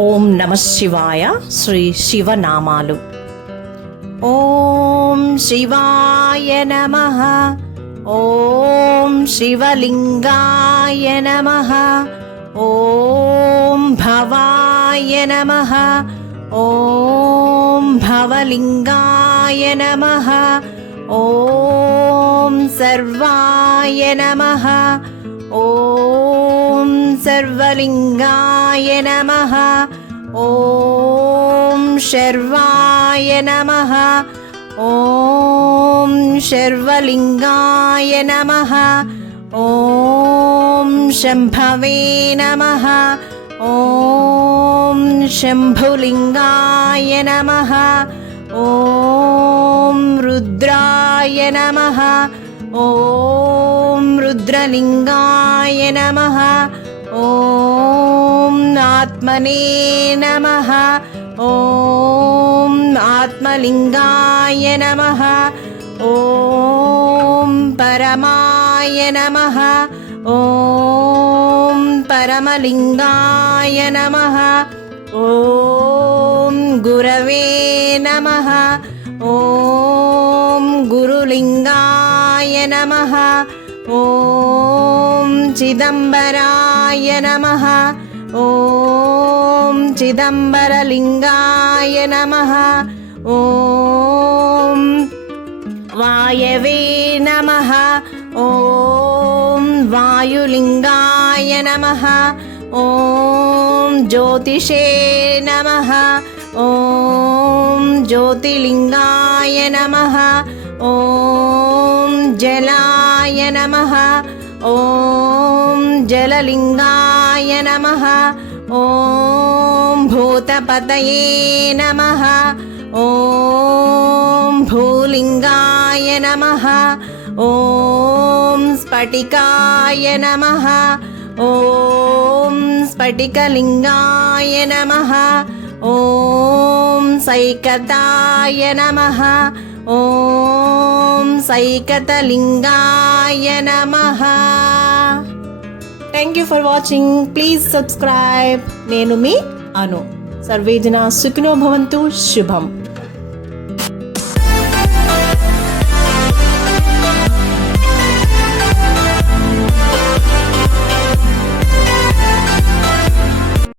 ఓం నమ శివాయ. శ్రీ శివనామాలు. ఓం శివాయ నమః. ఓం శివలింగాయ నమః. ఓం భవాయ నమః. ఓం భవలింగాయ నమః. ఓం సర్వాయ నమః. ఓం సర్వలింగాయ నమః. ఓం శర్వాయ నమః. ఓం శర్వలింగాయ నమః. ఓం శంభవే నమః. ఓం శంభులింగాయ నమః. ఓం రుద్రాయ నమః. ఓం రుద్రలింగాయ నమః. ఓం ఆత్మనే నమః. ఓం ఆత్మలింగాయ నమః. ఓం పరమాయ నమః. ఓం పరమలింగాయ నమః. ఓం గురవే నమః. ఓం గురులింగాయ నమః. ఓం చిదంబరాయ నమః. ఓం చిదంబరలింగాయ నమః. ఓం వాయవే నమః. ఓం వాయులింగాయ నమః. ఓం జ్యోతిషే నమః. ఓం జ్యోతిలింగాయ నమః. ఓం జలాయ నమః. ఓం జలలింగాయ నమః. ఓం భూతపతయే నమః. ఓం భూలింగాయ నమః. ఓం స్ఫటికాయ నమః. ఓం స్ఫటికలింగాయ నమః. ఓం సైకతాయ నమః. ఓం సైకతలింగాయ నమః. Thank you for watching. Please subscribe. నేను మీ అను. సర్వే జనా సుఖినో భవంతు. శుభం.